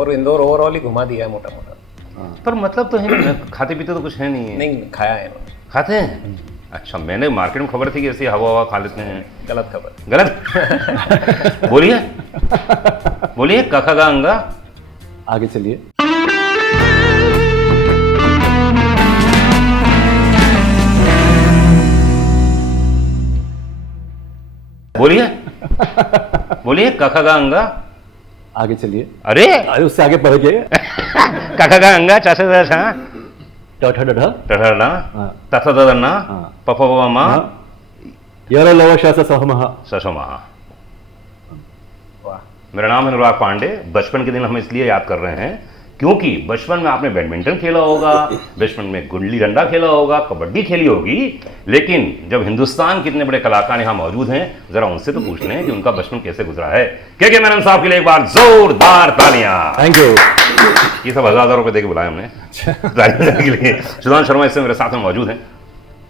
और इंदौर ओवरऑल ही घुमा दिया है मोटा मोटा। पर मतलब तो है नहीं, खाते पीते तो कुछ है नहीं है। नहीं खाया है इन्होंने। खाते हैं? अच्छा, मैंने मार्केट में खबर थी कि ऐसी हवा हवा खा लेते हैं। गलत खबर। गलत? बोलिए बोलिए, काका गा अंगा। आगे चलिए। बोलिए बोलिए, काका गा अंगा। आगे चलिए। अरे अरे उससे आगे पढ़ के काका गा अंगा चाचा चाचा टठा टठरना हाँ। तथा ददना हाँ। पपा मा यार लवशास सहमहा। ससोमा। वाह। मेरा नाम है अनुराग पांडे। बचपन के दिन हम इसलिए याद कर रहे हैं क्योंकि बचपन में आपने बैडमिंटन खेला होगा, बचपन में गुल्ली डंडा खेला होगा, कबड्डी खेली होगी, लेकिन जब हिंदुस्तान के इतने बड़े कलाकार यहाँ मौजूद हैं, जरा उनसे तो पूछ लें कि उनका बचपन कैसे गुजरा है। के मेनन साहब के लिए एक बार जोरदार तालियां। Thank you. ये सब हजार रुपए देके बुलाया हमने तालियां के लिए। सुधांशु शर्मा इससे मेरे साथ में मौजूद हैं।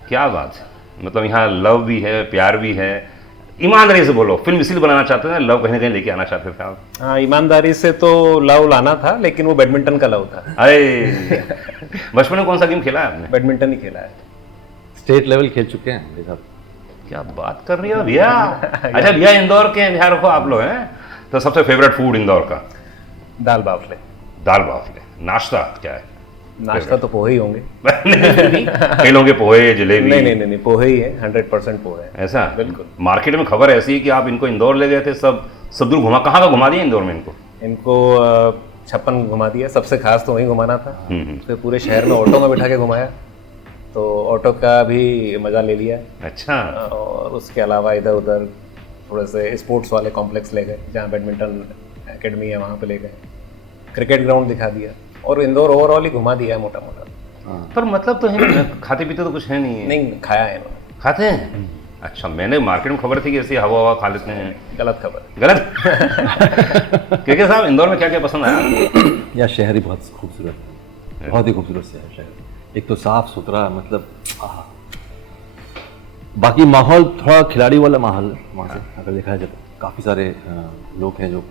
क्या बात है, मतलब यहाँ लव भी है, प्यार भी है। ईमानदारी से बोलो, फिल्म इसलिए बनाना चाहते थे, लव कहीं ना कहीं लेके आना चाहते थे आप? हाँ, ईमानदारी से तो लव लाना था, लेकिन वो बैडमिंटन का लव था। अरे बचपन में कौन सा गेम खेला है आपने? बैडमिंटन ही खेला है। स्टेट लेवल खेल चुके हैं मेरे साथ। क्या बात कर रही हो भैया। अच्छा भैया, इंदौर के ध्यान रखो आप लोग हैं, तो सबसे फेवरेट फूड इंदौर का? दाल बाफले। दाल बाफले। नाश्ता क्या है? नाश्ता तो पोहे ही होंगे। कई लोगों के पोहे, जलेबी। नहीं, पोहे ही है, 100% पोहे है। ऐसा? बिल्कुल। मार्केट में खबर ऐसी है कि आप इनको इंदौर ले गए थे, सब दूर घुमा। कहाँ का घुमा दिया इंदौर में इनको? इनको 56 घुमा दिया, सबसे खास तो वहीं घुमाना था। फिर पूरे शहर में ऑटो में बिठा के घुमाया, तो ऑटो का भी मजा ले लिया। अच्छा। और उसके अलावा इधर उधर थोड़े से स्पोर्ट्स वाले कॉम्प्लेक्स ले गए, जहाँ बैडमिंटन एकेडमी है वहाँ पे ले गए, क्रिकेट ग्राउंड दिखा दिया, और इंदौर ओवरऑल ही घुमा दिया है मोटा मोटा। पर मतलब तो है नहीं, खाते पीते तो कुछ है नहीं है। नहीं खाया है इन्होंने। खाते हैं? अच्छा, मैंने मार्केट में खबर थी कि ऐसी हवा हवा खा लेते हैं। गलत खबर। गलत? क्योंकि साहब इंदौर में क्या क्या पसंद आया? यार शहर ही बहुत खूबसूरत है, बहुत ही खूबसूरत शहर। एक तो साफ सुथरा, मतलब बाकी माहौल थोड़ा खिलाड़ी वाला माहौल वहाँ से अगर देखा जाए तो काफ़ी सारे लोग हैं जो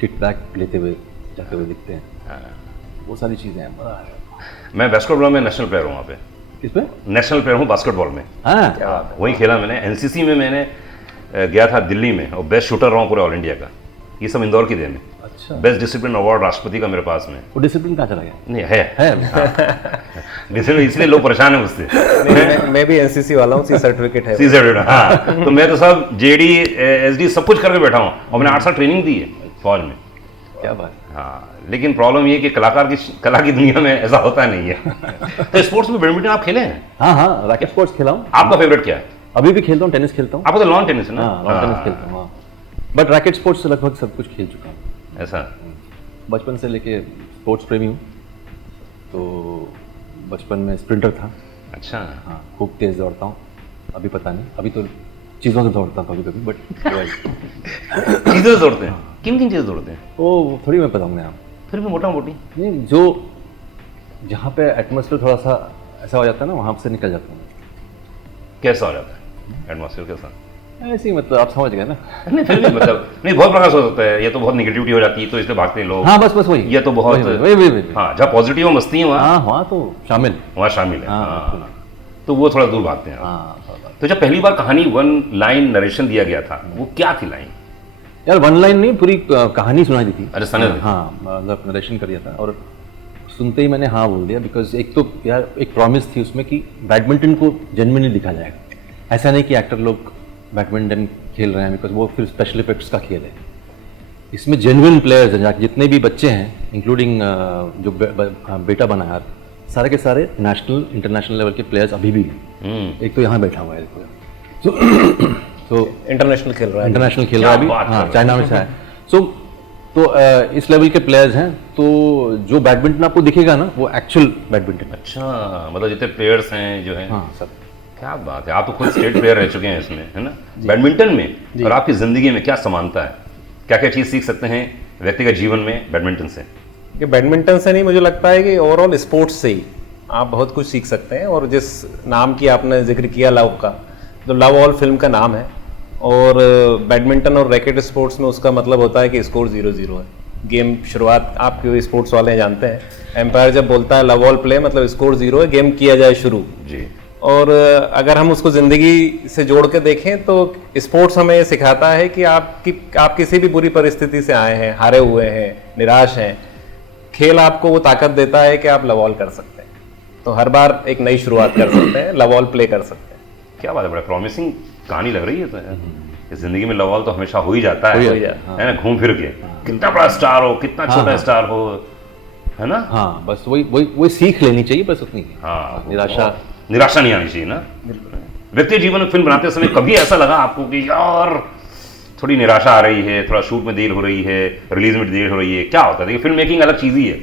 किट बैक लेते हुए जाते हुए दिखते हैं। वो सारी चीज़ें हैं। मैं बास्केटबॉल में नेशनल प्लेयर हूँ वहाँ पे। किसमें? नेशनल प्लेयर हूँ बास्केटबॉल में। हाँ, वहीं खेला मैंने। एनसीसी में मैंने गया था दिल्ली में, और बेस्ट शूटर रहा हूँ पूरे ऑल इंडिया का। ये सब इंदौर की देन है। अच्छा। बेस्ट डिसिप्लिन अवार्ड राष्ट्रपति का मेरे पास में। वो डिसिप्लिन कहाँ चला गया? नहीं है है। डिसिप्लिन, इसलिए लोग परेशान है मुझसे। मैं भी एनसीसी वाला हूँ, सी सर्टिफिकेट है। सी सर्टिफिकेट, हाँ। तो मैं तो सब जेडी एसडी सब कुछ करके बैठा हूँ, और मैंने 8 साल ट्रेनिंग दी है फौज में। क्या बात। हाँ, लेकिन प्रॉब्लम ये कि कला की दुनिया में ऐसा होता नहीं है। तो स्पोर्ट्स में बैडमिंटन आप खेले हैं? हाँ, रैकेट स्पोर्ट्स खेला हूँ। आपका फेवरेट क्या है? अभी भी खेलता हूँ, टेनिस खेलता हूँ। आपको तो लॉन टेनिस है ना? हाँ, लॉन टेनिस खेलता हूँ। बट रैकेट स्पोर्ट्स से लगभग सब कुछ खेल चुका हूँ। ऐसा? बचपन से लेके स्पोर्ट्स प्रेमी हूँ, तो बचपन में स्प्रिंटर था। अच्छा। हाँ, खूब तेज दौड़ता हूँ। अभी पता नहीं, अभी तो चीज़ों से दौड़ता हूँ कभी कभी, बट चीज़ें दौड़ते हैं? किन किन चीज़ें दौड़ते हैं? वो थोड़ी मैं बताऊँगा आप। फिर भी मोटा मोटी। नहीं, जो जहाँ पे एटमॉस्फेयर थोड़ा सा ऐसा हो जाता है ना, वहाँ से निकल जाता हूँ। कैसा हो जाता है एटमॉस्फेयर? कैसा? ऐसे ही, मतलब आप समझ गए ना। नहीं फिर भी मतलब, नहीं बहुत प्रकार से हो सकता है। ये तो बहुत निगेटिविटी हो जाती है तो इसलिए भागते हैं लोग। हाँ, बस वही। ये तो बहुत वही। हाँ, जहाँ पॉजिटिव और मस्ती है वहाँ तो शामिल। वहाँ शामिल है। हाँ, हाँ, तो वो थोड़ा दूर भागते हैं। हाँ। तो जब पहली बार कहानी 1 लाइन नरेशन दिया गया था, वो क्या थी लाइन? यार 1 लाइन नहीं, पूरी कहानी सुनाई दी थी। अच्छा, सनद। हाँ, मतलब नरेशन कर दिया था, और सुनते ही मैंने हाँ बोल दिया, बिकॉज एक तो यार एक प्रॉमिस थी उसमें कि बैडमिंटन को जेन्युइनली दिखा जाएगा। ऐसा नहीं कि एक्टर लोग बैडमिंटन खेल रहे हैं बिकॉज वो फिर स्पेशल इफेक्ट्स का खेल है। इसमें जेन्युइन प्लेयर्स हैं, जितने भी बच्चे हैं, इंक्लूडिंग जो बेटा बना यार, सारे के सारे नेशनल इंटरनेशनल लेवल के प्लेयर्स अभी भी हैं। एक तो यहाँ बैठा हुआ है, तो इंटरनेशनल खेल रहा है। इंटरनेशनल खेल रहा है अभी। हाँ, चाइना में से है। तो इस लेवल के प्लेयर्स हैं, तो जो बैडमिंटन आपको दिखेगा ना, वो एक्चुअल बैडमिंटन। अच्छा, मतलब जितने प्लेयर्स हैं जो हैं। हाँ, सब। क्या बात है, आप तो खुद स्टेट प्लेयर रह चुके हैं इसमें, है ना? बैडमिंटन में और आपकी ज़िंदगी में क्या समानता है? क्या क्या चीज़ सीख सकते हैं व्यक्तिगत जीवन में बैडमिंटन से? कि बैडमिंटन से नहीं, मुझे लगता है कि ओवरऑल स्पोर्ट्स से ही आप बहुत कुछ सीख सकते हैं। और जिस नाम की आपने जिक्र किया लव का, तो लव ऑल फिल्म का नाम है, और बैडमिंटन और रैकेट स्पोर्ट्स में उसका मतलब होता है कि स्कोर 0-0 है। गेम शुरुआत आपके स्पोर्ट्स वाले जानते हैं, एम्पायर जब बोलता है लव ऑल प्ले मतलब स्कोर 0 है, गेम किया जाए शुरू। जी। और अगर हम उसको जिंदगी से जोड़ के देखें तो स्पोर्ट्स हमें ये सिखाता है कि आप किसी भी बुरी परिस्थिति से आए हैं, हारे हुए हैं, निराश हैं, खेल आपको वो ताकत देता है कि आप लव ऑल कर सकते हैं। तो हर बार एक नई शुरुआत कर सकते हैं, लव ऑल प्ले कर सकते हैं। क्या बात है, बड़ा प्रॉमिसिंग कहानी लग रही है। तो इस जिंदगी में लव ऑल तो हमेशा हो ही जाता है ना, घूम फिर के, कितना बड़ा स्टार हो, कितना छोटा स्टार हो, है ना। हाँ, बस वही सीख लेनी चाहिए, बस उतनी। हाँ, निराशा नहीं आनी चाहिए ना। व्यक्ति जीवन में फिल्म बनाते समय कभी ऐसा लगा आपको कि यार थोड़ी निराशा आ रही है, थोड़ा शूट में देर हो रही है, रिलीज में देर हो रही है? क्या होता है, देखिए फिल्म मेकिंग अलग चीज ही है,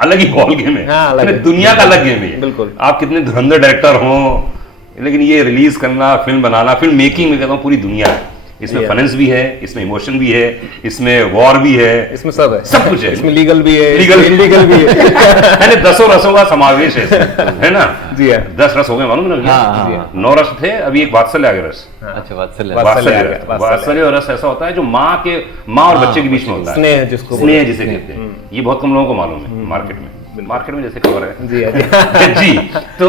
अलग ही बॉल गेम है। हाँ, दुनिया का अलग गेम है। बिल्कुल। आप कितने धुरंधर डायरेक्टर हो, लेकिन ये रिलीज करना, फिल्म बनाना, फिल्म मेकिंग में कहता हूँ पूरी दुनिया है। इसमें फाइनेंस भी है, इसमें इमोशन भी है, इसमें वॉर भी है, इसमें सब है, सब कुछ है। इसमें लीगल भी है, इलीगल भी है। दसों रसों का समावेश है इसमें, है ना। जी है। 10 रस हो गए मालूम है ना। 9 रस थे, अभी एक वात्सल्य आ गया रस। अच्छा, वात्सल्य और रस ऐसा होता है जो माँ और बच्चे के बीच में होता है, स्नेह जिसे कहते हैं। ये बहुत कम लोगों को मालूम है मार्केट में जैसे खबर है। जी तो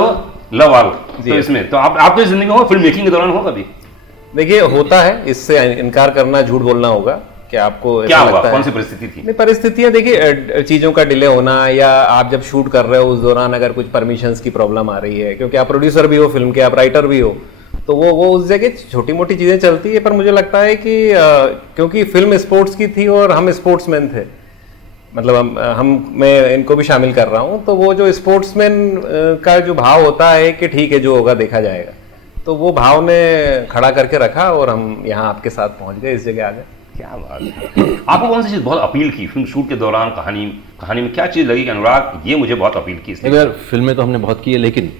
लव ऑल, तो इसमें तो आपकी जिंदगी में फिल्म मेकिंग के दौरान हो कभी? देखिए होता है, इससे इनकार करना झूठ बोलना होगा कि आपको क्या हुआ, कौन सी परिस्थिति थी? नहीं, परिस्थितियां देखिए, चीजों का डिले होना, या आप जब शूट कर रहे हो उस दौरान अगर कुछ परमिशंस की प्रॉब्लम आ रही है, क्योंकि आप प्रोड्यूसर भी हो फिल्म के, आप राइटर भी हो, तो वो उस जगह छोटी मोटी चीजें चलती है। पर मुझे लगता है कि क्योंकि फिल्म स्पोर्ट्स की थी और हम स्पोर्ट्समैन थे, मतलब मैं इनको भी शामिल कर रहा हूँ, तो वो जो स्पोर्ट्समैन का जो भाव होता है कि ठीक है जो होगा देखा जाएगा, तो वो भाव ने खड़ा करके रखा और हम यहाँ आपके साथ पहुंच गए, इस जगह आ गए। क्या बात है। आपको कौन सी चीज़ बहुत अपील की फिल्म शूट के दौरान? कहानी में क्या चीज़ लगी कि अनुराग ये मुझे बहुत अपील की? इसलिए यार फिल्में तो हमने बहुत की है, लेकिन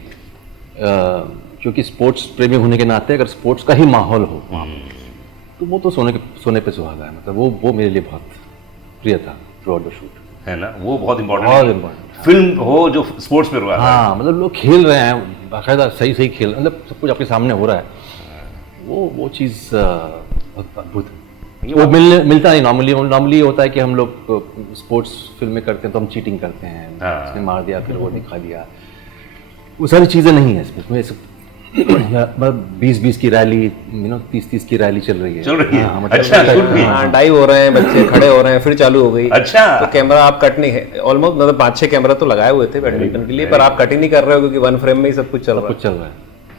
क्योंकि स्पोर्ट्स प्रेमी होने के नाते अगर स्पोर्ट्स का ही माहौल हो तो वो तो सोने पे सुहागा है। मतलब वो मेरे लिए बहुत प्रिय था थ्रू आउट द शूट, है ना। वो बहुत इंपॉर्टेंट फिल्म हो जो स्पोर्ट्स पे हुआ। हाँ, मतलब लोग खेल रहे हैं बाकायदा, सही खेल, मतलब सब कुछ आपके सामने हो रहा है, वो चीज़ बहुत अद्भुत है। वो मिलता नहीं नॉर्मली होता है कि हम लोग स्पोर्ट्स फिल्में करते हैं तो हम चीटिंग करते हैं, उसने मार दिया फिर वो दिखा दिया, वो सारी चीज़ें नहीं है इसमें। 20-20 की रैली, 30-30 की रैली चल रही है। अच्छा, डाइव हो रहे हैं, बच्चे खड़े हो रहे हैं, फिर चालू हो गई। अच्छा, तो कैमरा आप कट नहीं है, ऑलमोस्ट मतलब 5-6 कैमरा तो लगाए हुए थे बैडमिंटन के लिए, पर आप कट ही नहीं कर रहे हो क्योंकि 1 फ्रेम में ही सब कुछ चल रहा है।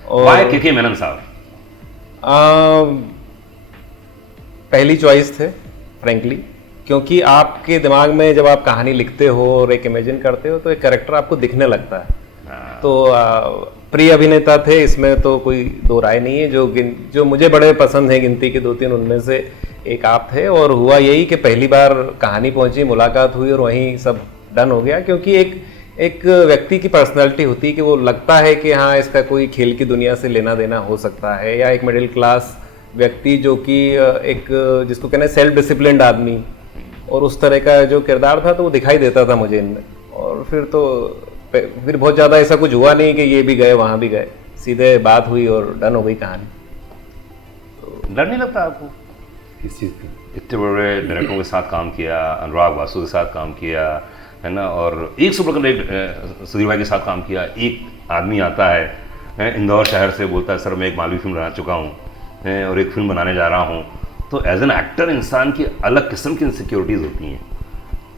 और के मेनन साहब पहली चॉइस थे फ्रैंकली, क्योंकि आपके दिमाग में जब आप कहानी लिखते हो और एक इमेजिन करते हो तो एक कैरेक्टर आपको दिखने लगता है। तो प्रिय अभिनेता थे, इसमें तो कोई दो राय नहीं है। जो मुझे बड़े पसंद हैं, गिनती के 2-3 उनमें से एक आप थे। और हुआ यही कि पहली बार कहानी पहुंची, मुलाकात हुई और वहीं सब डन हो गया। क्योंकि एक व्यक्ति की पर्सनालिटी होती है कि वो लगता है कि हाँ इसका कोई खेल की दुनिया से लेना देना हो सकता है, या एक मिडिल क्लास व्यक्ति जो कि एक जिसको कहना है सेल्फ डिसिप्लिन्ड आदमी, और उस तरह का जो किरदार था तो वो दिखाई देता था मुझे इनमें। और फिर बहुत ज़्यादा ऐसा कुछ हुआ नहीं कि ये भी गए वहाँ भी गए, सीधे बात हुई और डन हो गई कहानी। तो डर नहीं लगता आपको किस चीज़ का? इतने बड़े डायरेक्टरों के साथ काम किया, अनुराग वासु के साथ काम किया, है ना, और एक सुपर सुधीर भाई के साथ काम किया। एक आदमी आता है इंदौर शहर से, बोलता है सर मैं एक मालवी फिल्म बना चुका हूँ और एक फिल्म बनाने जा रहा हूँ। तो एज एन एक्टर इंसान की अलग किस्म की इनसिक्योरिटीज़ होती हैं।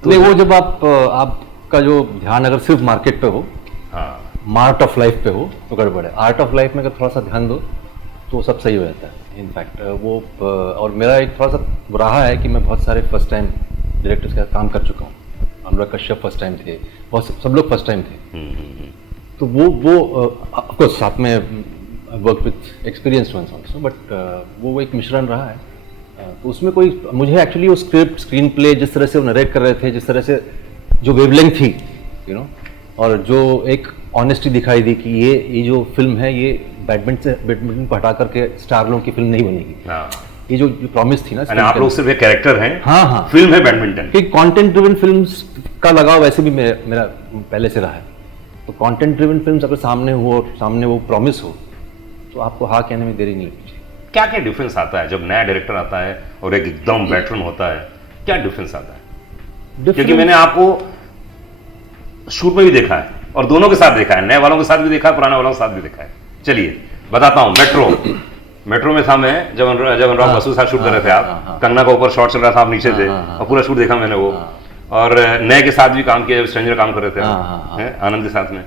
तो नहीं, वो जब आपका जो ध्यान अगर सिर्फ मार्केट पे हो, हाँ, आर्ट ऑफ लाइफ पे हो तो गड़बड़ है। आर्ट ऑफ लाइफ में अगर थोड़ा सा ध्यान दो तो सब सही हो जाता है। इनफैक्ट वो और मेरा एक थोड़ा सा रहा है कि मैं बहुत सारे फर्स्ट टाइम डायरेक्टर्स के साथ काम कर चुका हूँ। अनुराग कश्यप फर्स्ट टाइम थे, बहुत सब लोग फर्स्ट टाइम थे। तो वो ऑफ कोर्स साथ में work with experienced once also, but वो एक मिश्रण रहा है। तो उसमें कोई मुझे एक्चुअली वो स्क्रिप्ट, स्क्रीन प्ले, जिस तरह से वो नरेट कर रहे थे, जिस तरह से जो वेवलेंथ थी, और जो एक ऑनेस्टी दिखाई दी कि ये जो फिल्म है ये बैडमिंटन को हटा करके स्टार लोगों की फिल्म नहीं बनेगी। हाँ। ये जो प्रॉमिस थी ना, आप लोग सिर्फ एक कैरेक्टर हैं। हाँ, फिल्म है बैडमिंटन कि कंटेंट ड्रिवन फिल्म्स का लगाव वैसे भी मेरा पहले से रहा है। तो कंटेंट ड्रिवन फिल्म्स अगर सामने हो और सामने वो प्रॉमिस हो तो आपको हाँ कहने में देरी नहीं लगती। क्या डिफरेंस आता है जब नया डायरेक्टर आता है और एक एकदम वेटरन होता है? क्या डिफरेंस आता है? क्योंकि मैंने आपको शूट में भी देखा है और दोनों के साथ देखा है, नए वालों के साथ भी देखा है, पुराने वालों के साथ भी देखा है। चलिए बताता हूँ। मेट्रो में था मैं, जब अनुराग बसु के साथ शूट कर रहे थे आप, कंगना का ऊपर शॉट चल रहा था, आप नीचे थे और पूरा शूट देखा मैंने वो। और नए के साथ भी काम किया, स्ट्रेंजर काम कर रहे थे आप, आनंद के साथ में।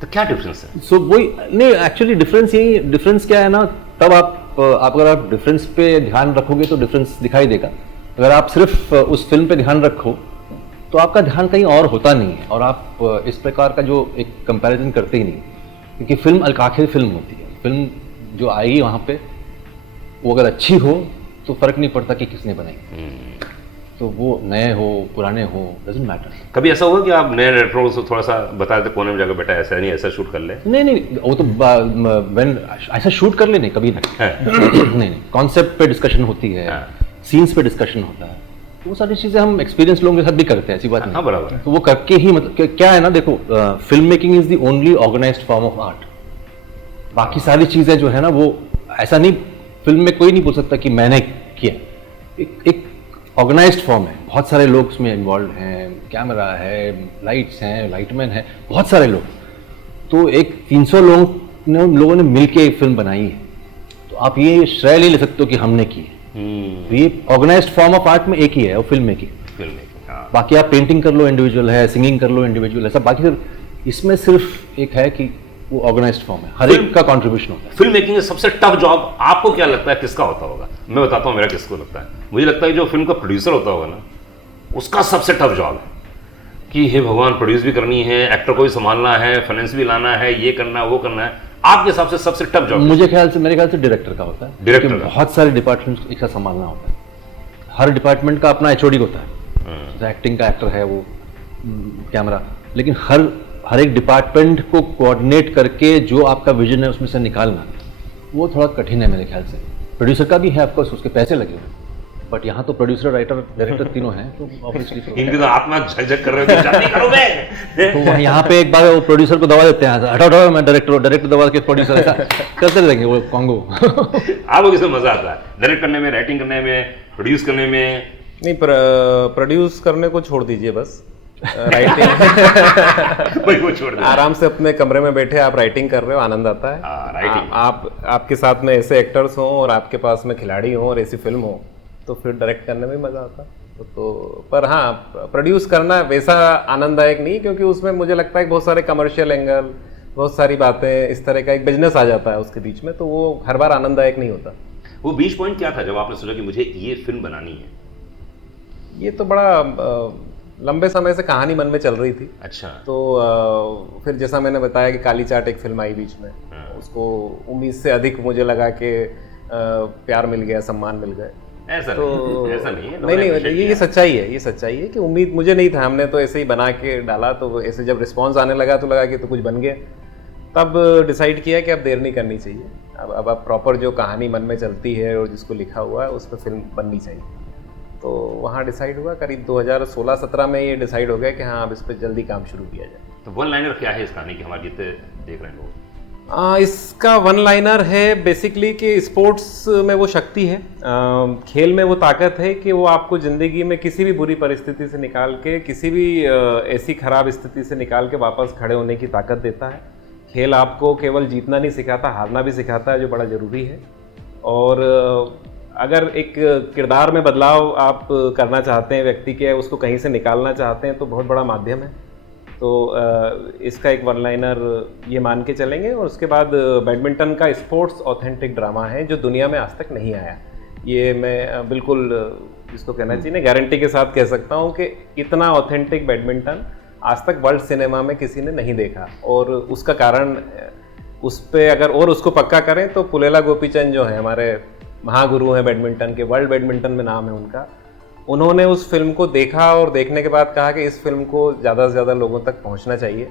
तो क्या डिफरेंस है? सो वही नहीं, एक्चुअली डिफरेंस क्या है ना, तब आप अगर आप डिफरेंस पे ध्यान रखोगे तो डिफरेंस दिखाई देगा। अगर आप सिर्फ उस फिल्म पे ध्यान रखो तो आपका ध्यान कहीं और होता नहीं है, और आप इस प्रकार का जो एक कंपैरिजन करते ही नहीं, क्योंकि फिल्म आखिर फिल्म होती है। फिल्म जो आएगी वहाँ पे, वो अगर अच्छी हो तो फर्क नहीं पड़ता कि किसने बनाई, तो वो नए हो पुराने हो, डजंट मैटर। कभी ऐसा हुआ कि आप नए डायरेक्टरों को थोड़ा सा बता देते कोने में जाकर, बेटा ऐसा नहीं, ऐसा शूट कर ले? नहीं, वो तो व्हेन ऐसा शूट कर ले, नहीं कभी नहीं, कॉन्सेप्ट पे डिस्कशन होती है, सीन्स पे डिस्कशन होता है, वो सारी चीजें हम एक्सपीरियंस लोगों के साथ भी करते हैं, ऐसी बात नहीं। हाँ, बराबर। तो वो करके ही, मतलब क्या है ना, देखो, film making is the only organised form of art. बाकी सारी चीजें जो है ना, वो ऐसा नहीं, फिल्म में कोई नहीं बोल सकता कि मैंने किया। एक ऑर्गेनाइज्ड फॉर्म है, बहुत सारे लोग उसमें इन्वॉल्व हैं, कैमरा है, लाइट्स हैं, लाइटमैन है, बहुत सारे लोग। तो एक 300 लोगों ने मिलके एक फिल्म बनाई है, तो आप ये श्रेय नहीं ले सकते हो कि हमने की है। तो ये ऑर्गेनाइज्ड फॉर्म ऑफ आर्ट में एक ही है, वो फिल्म मेकिंग। बाकी आप पेंटिंग कर लो इंडिविजुअल है, सिंगिंग कर लो इंडिविजुअल है, सब बाकी सिर्फ इसमें सिर्फ एक है कि वो ऑर्गेनाइज्ड फॉर्म है, हर एक का कंट्रीब्यूशन होता है। फिल्म मेकिंग में सबसे टफ जॉब आपको क्या लगता है किसका होता होगा? मैं बताता हूँ मेरा किसको लगता है। मुझे लगता है जो फिल्म का प्रोड्यूसर होता होगा ना, उसका सबसे टफ जॉब है कि हे भगवान, प्रोड्यूस भी करनी है, एक्टर को भी संभालना है, फाइनेंस भी लाना है, ये करना है, वो करना है। आपके हिसाब से सबसे टफ जॉब? मेरे ख्याल से डायरेक्टर का होता है। डायरेक्टर का बहुत सारे डिपार्टमेंट्स एक साथ संभालना होता है, हर डिपार्टमेंट का अपना एचओडी होता है। एक्टिंग का एक्टर है, वो कैमरा, लेकिन हर एक डिपार्टमेंट को कोऑर्डिनेट करके जो आपका विजन है उसमें से निकालना, वो थोड़ा कठिन है मेरे ख्याल से। प्रोड्यूसर का भी है, ऑफकोर्स उसके पैसे लगे हुए, बट यहाँ तो प्रोड्यूसर, राइटर, डायरेक्टर तीनों हैं, तो ऑब्वियसली इनकी तो आत्मा झकझक कर रहे हो, जाने करो मैं। तो यहाँ पे एक बार वो प्रोड्यूसर को दबा देते हैं, हटाओ मैं डायरेक्टर दबा के प्रोड्यूसर, ऐसा करते रहेंगे वो कॉन्गो। आपको किसमें मजा आता है? डायरेक्ट करने में, राइटिंग करने में, प्रोड्यूस करने में? नहीं, प्रोड्यूस करने को छोड़ दीजिए, बस राइटिंग वो छोड़ दे। आराम से अपने कमरे में बैठे आप राइटिंग कर रहे हो, आनंद आता है। राइटिंग आपके साथ में ऐसे एक्टर्स हों और आपके पास में खिलाड़ी हों और ऐसी फिल्म हो, तो फिर डायरेक्ट करने में मजा आता है। तो पर हाँ, प्रोड्यूस करना वैसा आनंददायक नहीं, क्योंकि उसमें मुझे लगता है कि बहुत सारे कमर्शियल एंगल, बहुत सारी बातें, इस तरह का एक बिजनेस आ जाता है उसके बीच में, तो वो हर बार आनंददायक नहीं होता। वो बीच पॉइंट क्या था जब आपने सोचा कि मुझे ये फिल्म बनानी है? ये तो बड़ा लंबे समय से कहानी मन में चल रही थी। अच्छा। तो फिर जैसा मैंने बताया कि काली चाट एक फिल्म आई बीच में, उसको उम्मीद से अधिक मुझे लगा कि प्यार मिल गया, सम्मान मिल गए। ऐसा तो ऐसा नहीं है। नहीं, ये सच्चाई है, ये सच्चाई है कि उम्मीद मुझे नहीं था, हमने तो ऐसे ही बना के डाला, तो ऐसे जब रिस्पॉन्स आने लगा तो लगा कि तो कुछ बन गया। तब डिसाइड किया कि अब देर नहीं करनी चाहिए, अब प्रॉपर जो कहानी मन में चलती है और जिसको लिखा हुआ है उस पर फिल्म बननी चाहिए। तो वहाँ डिसाइड हुआ, करीब 2016-17 में ये डिसाइड हो गया कि हाँ, अब इस पर जल्दी काम शुरू किया जाए। तो वन लाइनर क्या है इस कहानी की, हमारे जितने देख रहे हैं लोग? इसका वन लाइनर है बेसिकली कि स्पोर्ट्स में वो शक्ति है, खेल में वो ताकत है कि वो आपको ज़िंदगी में किसी भी बुरी परिस्थिति से निकाल के, किसी भी ऐसी खराब स्थिति से निकाल के वापस खड़े होने की ताकत देता है। खेल आपको केवल जीतना नहीं सिखाता, हारना भी सिखाता है, जो बड़ा ज़रूरी है। और अगर एक किरदार में बदलाव आप करना चाहते हैं व्यक्ति के, उसको कहीं से निकालना चाहते हैं, तो बहुत बड़ा माध्यम है। तो इसका एक वन लाइनर ये मान के चलेंगे। और उसके बाद बैडमिंटन का स्पोर्ट्स ऑथेंटिक ड्रामा है जो दुनिया में आज तक नहीं आया। ये मैं बिल्कुल इसको कहना चाहिए ना, गारंटी के साथ कह सकता हूँ कि इतना ऑथेंटिक बैडमिंटन आज तक वर्ल्ड सिनेमा में किसी ने नहीं देखा। और उसका कारण उस पर अगर और उसको पक्का करें तो पुलेला गोपीचंद जो है हमारे महागुरु हैं बैडमिंटन के, वर्ल्ड बैडमिंटन में नाम है उनका, उन्होंने उस फिल्म को देखा और देखने के बाद कहा कि इस फिल्म को ज़्यादा से ज़्यादा लोगों तक पहुंचना चाहिए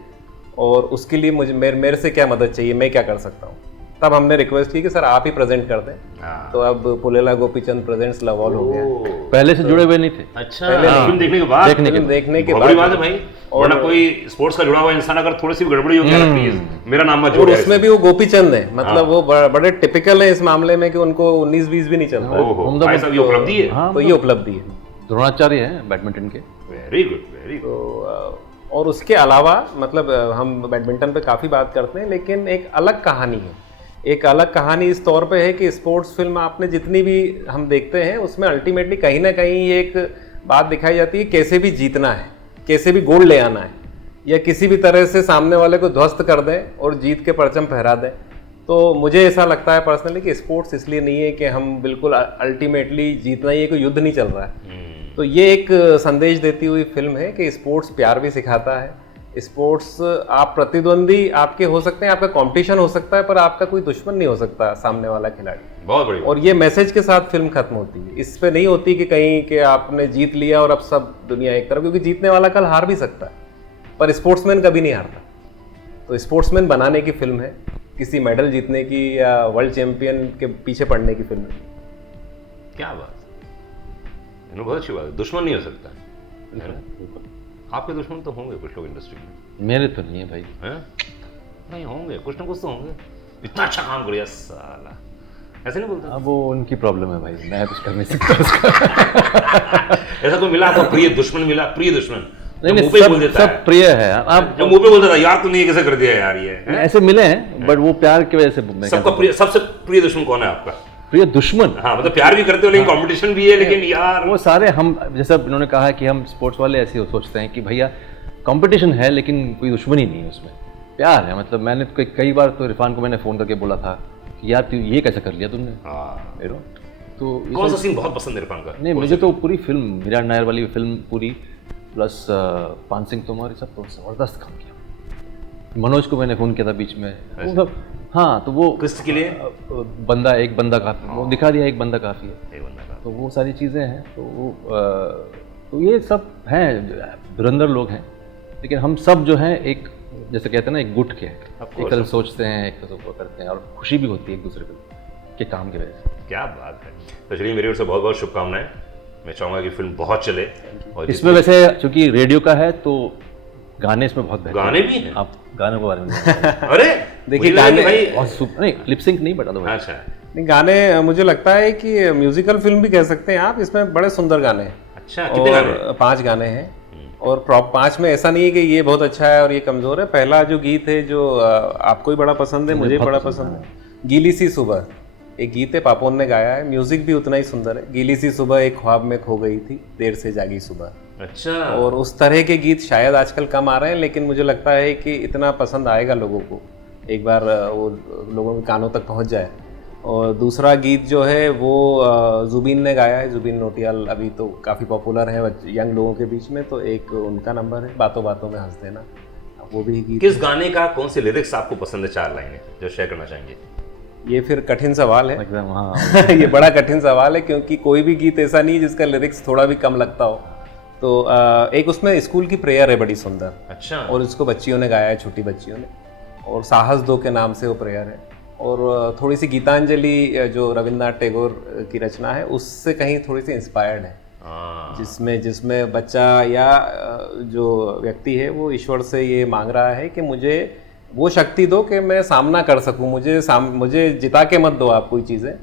और उसके लिए मुझे मेरे से क्या मदद चाहिए, मैं क्या कर सकता हूं। तब हमने रिक्वेस्ट की कि सर आप ही प्रेजेंट कर दें। तो अब पुलेला गोपीचंद प्रेजेंट्स लवॉल हो गया। पहले से जुड़े हुए नहीं थे। अच्छा, फिल्म देखने के बाद? देखने के बाद बात है भाई। और कोई स्पोर्ट्स का जुड़ा हुआ इंसान अगर थोड़ी सी गड़बड़ी हो गया, प्लीज मेरा नाम मत जोड़ो। उसमें भी वो गोपीचंद है, मतलब वो बड़े टिपिकल है इस मामले में कि उनको 19-20 भी नहीं चलता। ये उपलब्धि है। तो ये उपलब्धि है। द्रोणाचार्य है बैडमिंटन के, वेरी गुड वेरी गुड। तो और उसके अलावा मतलब हम बैडमिंटन पे काफ़ी बात करते हैं, लेकिन एक अलग कहानी है। एक अलग कहानी इस तौर पे है कि स्पोर्ट्स फिल्म आपने जितनी भी हम देखते हैं उसमें अल्टीमेटली कहीं ना कहीं एक बात दिखाई जाती है, कैसे भी जीतना है, कैसे भी गोल ले आना है, या किसी भी तरह से सामने वाले को ध्वस्त कर दें और जीत के परचम फहरा दें। तो मुझे ऐसा लगता है पर्सनली कि स्पोर्ट्स इसलिए नहीं है कि हम बिल्कुल अल्टीमेटली जीतना ही है, कोई युद्ध नहीं चल रहा है। तो ये एक संदेश देती हुई फिल्म है कि स्पोर्ट्स प्यार भी सिखाता है। स्पोर्ट्स आप प्रतिद्वंदी आपके हो सकते हैं, आपका कंपटीशन हो सकता है, पर आपका कोई दुश्मन नहीं हो सकता सामने वाला खिलाड़ी। बहुत बढ़िया। और ये मैसेज के साथ फिल्म खत्म होती है। इस पे नहीं होती कि कहीं कि आपने जीत लिया और अब सब दुनिया एक तरफ, क्योंकि जीतने वाला कल हार भी सकता है, पर स्पोर्ट्समैन कभी नहीं हारता। तो स्पोर्ट्समैन बनाने की फिल्म है, किसी मेडल जीतने की या वर्ल्ड चैंपियन के पीछे पड़ने की फिल्म है। क्या बात, बहुत अच्छी बात है। दुश्मन नहीं हो सकता है ना? आपके दुश्मन तो होंगे कुछ लोग इंडस्ट्री में। मेरे तो नहीं है भाई। हैं? नहीं होंगे, कुछ ना कुछ तो होंगे। इतना अच्छा काम करिए साला, ऐसे नहीं बोलता। अब वो उनकी प्रॉब्लम है भाई, मैं कुछ कर नहीं सकता उसका। ऐसा कोई मिला आपको प्रिय दुश्मन मिला? प्रिय दुश्मन नहीं मुंह पे बोल देता सब है, प्रिय है। आप जो मुंह पे बोल देता है यार तूने ये कैसे कर दिया यार ये, हैं? ऐसे मिले हैं, बट वो प्यार की वजह से मैं सबका प्रिय, सबसे प्रिय दुश्मन कौन है आपका? प्रिय दुश्मन। हाँ मतलब प्यार भी करते हो लेकिन कंपटीशन भी है, लेकिन यार वो सारे हम, जैसा इन्होंने कहा कि हम स्पोर्ट्स वाले ऐसे सोचते हैं कि भैया कंपटीशन है लेकिन कोई दुश्मनी नहीं है उसमें, प्यार है। मतलब मैंने तो कई बार तो इरफान को मैंने फ़ोन करके बोला था कि यार तू ये कैसे कर लिया तुमने। हाँ। तो कौन सा सीन बहुत पसंद है इरफान का? नहीं, मुझे तो पूरी फिल्म, मीरा नायर वाली फिल्म पूरी, प्लस पान सिंह तोमर, ये सब तो ज़बरदस्त काम किया। मनोज को मैंने फ़ोन किया था बीच में, वो सब। हाँ, तो वो किस के लिए? बंदा, एक बंदा काफ़ी, वो दिखा दिया एक बंदा काफ़ी है, एक बंदा का। तो वो सारी चीज़ें हैं। तो वो तो ये सब हैं, धुरंधर लोग हैं, लेकिन हम सब जो हैं एक, जैसे कहते हैं ना, एक गुट के हैं, एक तरह सोचते हैं, एक तरह वो करते हैं, और खुशी भी होती है एक दूसरे के काम की वजह से। क्या बात है। तो चलिए मेरी ओर से बहुत बहुत शुभकामनाएं। मैं चाहूँगा कि फिल्म बहुत चले। और इसमें वैसे चूंकि रेडियो का है तो गाने इसमें बहुत बेहतर गाने भी हैं? आप गानों के बारे में अरे देखिए गाने भाई, और नहीं, लिपसिंक नहीं बता दो। अच्छा नहीं, गाने मुझे लगता है कि म्यूजिकल फिल्म भी कह सकते हैं आप। इसमें बड़े सुंदर गाने हैं। अच्छा, कितने गाने? और 5 गाने हैं, और 5 में ऐसा नहीं है कि ये बहुत अच्छा है और ये कमजोर है। पहला जो गीत है जो आपको भी बड़ा पसंद है, मुझे भी बड़ा पसंद है, गीली सी सुबह, एक गीत है, पापोन ने गाया है। म्यूजिक भी उतना ही सुंदर है। गीली सी सुबह एक ख्वाब में खो गई थी, देर से जागी सुबह। अच्छा। और उस तरह के गीत शायद आजकल कम आ रहे हैं, लेकिन मुझे लगता है कि इतना पसंद आएगा लोगों को, एक बार वो लोगों के कानों तक पहुंच जाए। और दूसरा गीत जो है वो जुबीन ने गाया है, जुबीन नौटियाल अभी तो काफ़ी पॉपुलर है यंग लोगों के बीच में, तो एक उनका नंबर है, बातों बातों में हंस देना, वो भी गीत। किस गाने का कौन से लिरिक्स आपको पसंद है? 4 लाइनें जो शेयर करना चाहेंगे। ये फिर कठिन सवाल है एकदम। हाँ ये बड़ा कठिन सवाल है, क्योंकि कोई भी गीत ऐसा नहीं है जिसका लिरिक्स थोड़ा भी कम लगता हो। तो एक उसमें स्कूल की प्रेयर है बड़ी सुंदर, अच्छा। और इसको बच्चियों ने गाया है, छोटी बच्चियों ने, और साहस दो के नाम से वो प्रेयर है। और थोड़ी सी गीतांजलि जो रविन्द्रनाथ टैगोर की रचना है उससे कहीं थोड़ी सी इंस्पायर्ड है, जिसमें बच्चा या जो व्यक्ति है वो ईश्वर से ये मांग रहा है कि मुझे वो शक्ति दो कि मैं सामना कर सकूं, मुझे जिता के मत दो आप कोई चीज़ें,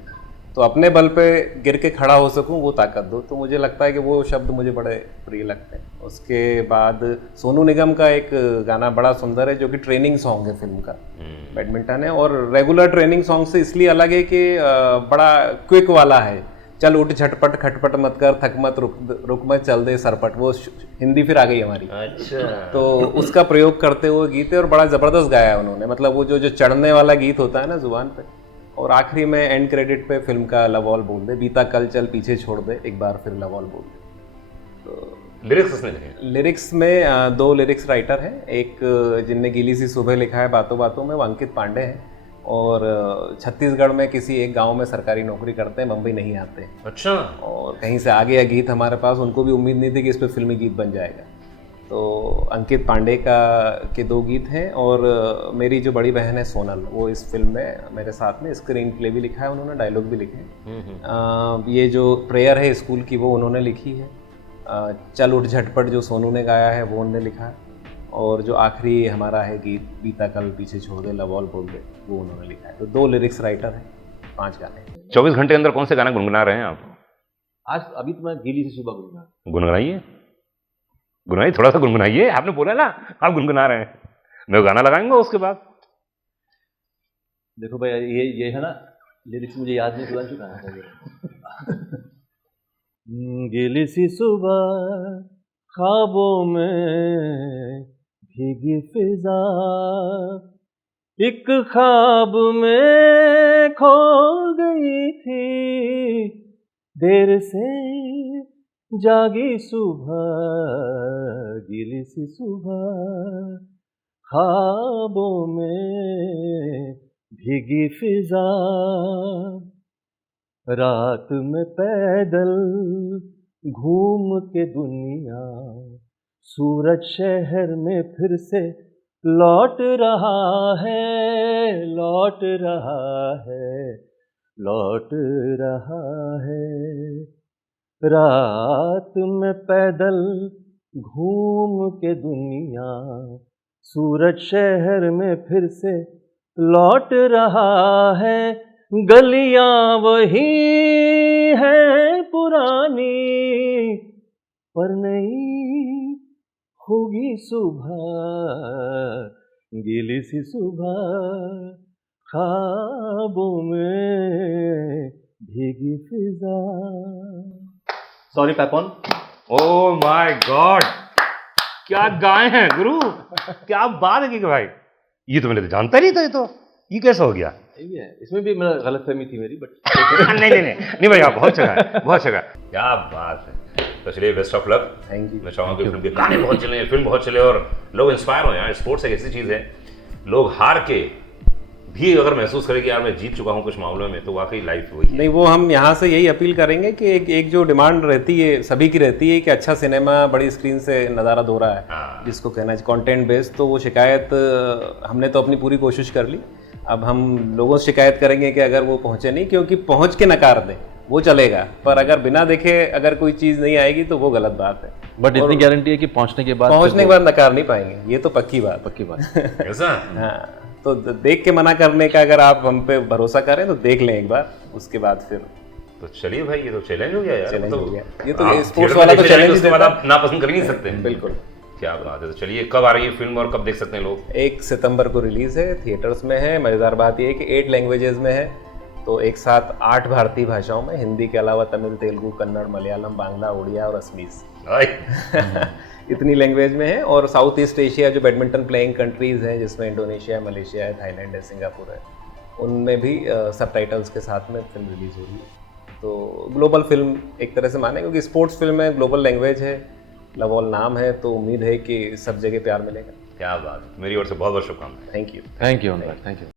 तो अपने बल पे गिर के खड़ा हो सकूं, वो ताकत दो। तो मुझे लगता है कि वो शब्द मुझे बड़े प्रिय लगते हैं। उसके बाद सोनू निगम का एक गाना बड़ा सुंदर है जो कि ट्रेनिंग सॉन्ग है फिल्म का, बैडमिंटन है, और रेगुलर ट्रेनिंग सॉन्ग से इसलिए अलग है कि बड़ा क्विक वाला है। चल उठ झटपट खटपट मत कर, थक मत रुक मत, चल दे सरपट, वो हिंदी फिर आ गई हमारी। अच्छा। तो उसका प्रयोग करते हुए गीत है और बड़ा ज़बरदस्त गाया है उन्होंने। मतलब वो जो चढ़ने वाला गीत होता है ना जुबान पे, और आखिरी में एंड क्रेडिट पे फिल्म का लव ऑल बोल दे, बीता कल चल पीछे छोड़ दे, एक बार फिर लव ऑल बोल दे। तो लिरिक्स किसने लिखे? लिरिक्स में 2 लिरिक्स राइटर हैं। एक जिनने गीली सी सुबह लिखा है बातों बातों में, वो अंकित पांडे हैं, और छत्तीसगढ़ में किसी एक गांव में सरकारी नौकरी करते हैं, मुंबई नहीं आते। अच्छा। और कहीं से आ गया गीत हमारे पास, उनको भी उम्मीद नहीं थी कि इस पर फिल्मी गीत बन जाएगा। तो अंकित पांडे के 2 गीत हैं, और मेरी जो बड़ी बहन है सोनल, वो इस फिल्म में मेरे साथ में स्क्रीन प्ले भी लिखा है उन्होंने, डायलॉग भी लिखे हैं। ये जो प्रेयर है स्कूल की वो उन्होंने लिखी है। चल उठ झटपट जो सोनू ने गाया है वो उन्होंने लिखा है, और जो आखिरी हमारा है गीत बीता कल पीछे छोड़ दे लव ऑल बोल दे, वो उन्होंने लिखा है। तो 2 लिरिक्स राइटर हैं, 5 गाने। 24 घंटे के अंदर कौन से गाना गुनगुना रहे हैं आप? आज अभी तो मैं गीली सी सुबह गुनगुना। गुनगुनाइए। गुनगुनाइए, थोड़ा सा गुनगुनाइए, आपने बोला ना आप गुनगुना रहे हैं, मैं गाना लगाऊंगा उसके बाद। देखो भाई ये है ना, लिरिक्स मुझे याद नहीं, पुराना चुका है। गिली सी सुबह ख्वाबों में भीगी फिजा, एक ख्वाब में खो गई थी, देर से जागी सुबह, गिली सी सुबह ख्वाबों में भीगी फिजा, रात में पैदल घूम के दुनिया, सूरज शहर में फिर से लौट रहा है, लौट रहा है, लौट रहा है। रात में पैदल घूम के दुनिया, सूरज शहर में फिर से लौट रहा है, गलियां वही है पुरानी, पर नई होगी सुबह, गीली सी सुबह ख्वाबों में भीगी फिजा। Sorry Papon. Oh my god, क्या गाए हैं गुरु, क्या बात है कि भाई, ये तो मैंने तो जानता नहीं था, ये कैसा हो गया? इसमें भी मेरा गलतफहमी थी मेरी, बट नहीं भैया, बहुत अच्छा है, बहुत अच्छा है, क्या बात है। तो चलिए best of luck. Thank you. मैं चाहूँगा कि फिल्म के गाने बहुत चले, फिल्म बहुत चले और लोग इंस्पायर हो यार। स्पोर्ट्स एक ऐसी चीज़ है, लोग हार के भी अगर महसूस करें कि यार मैं जीत चुका हूँ कुछ मामलों में, तो वाकई लाइफ वही है। नहीं, वो हम यहाँ से यही अपील करेंगे कि एक जो डिमांड रहती है सभी की रहती है कि अच्छा सिनेमा बड़ी स्क्रीन से नज़ारा दो रहा है, जिसको कहना है कंटेंट बेस्ड, तो वो शिकायत हमने तो अपनी पूरी कोशिश कर ली। अब हम लोगों से शिकायत करेंगे कि अगर वो पहुँचे नहीं, क्योंकि पहुँच के नकार दें वो चलेगा, पर अगर बिना देखे अगर कोई चीज़ नहीं आएगी तो वो गलत बात है। बट इतनी गारंटी है कि पहुंचने के बाद नकार नहीं पाएंगे, ये तो पक्की बात। ऐसा? हाँ, तो देख के मना करने का अगर आप हम पे भरोसा करें तो देख लें एक बार, उसके बाद फिर तो चलिए भाई, ये तो चैलेंज हो गया यार। चैलेंज तो हो गया, ये तो स्पोर्ट्स वाला तो चैलेंज उसके बाद आप नापसंद कर ही नहीं सकते। बिल्कुल। क्या बात है। तो चलिए, कब आ रही है फिल्म और कब देख सकते हैं लोग? 1 सितंबर को रिलीज है, थिएटर्स में है। मज़ेदार बात यह है कि 8 लैंग्वेजेस में है, तो एक साथ 8 भारतीय भाषाओं में, हिंदी के अलावा तमिल, तेलुगु, कन्नड़, मलयालम, बांग्ला, उड़िया और असमीज इतनी लैंग्वेज में है। और साउथ ईस्ट एशिया जो बैडमिंटन प्लेइंग कंट्रीज़ हैं, जिसमें इंडोनेशिया, मलेशिया है, थाईलैंड है, सिंगापुर है, उनमें भी सबटाइटल्स के साथ में फिल्म रिलीज़ हो रही है। तो ग्लोबल फिल्म एक तरह से माने, क्योंकि स्पोर्ट्स फिल्म है, ग्लोबल लैंग्वेज है, लव ऑल नाम है, तो उम्मीद है कि सब जगह प्यार मिलेगा। क्या बात है। मेरी ओर से बहुत बहुत शुभकामनाएं। Thank you. Thank you.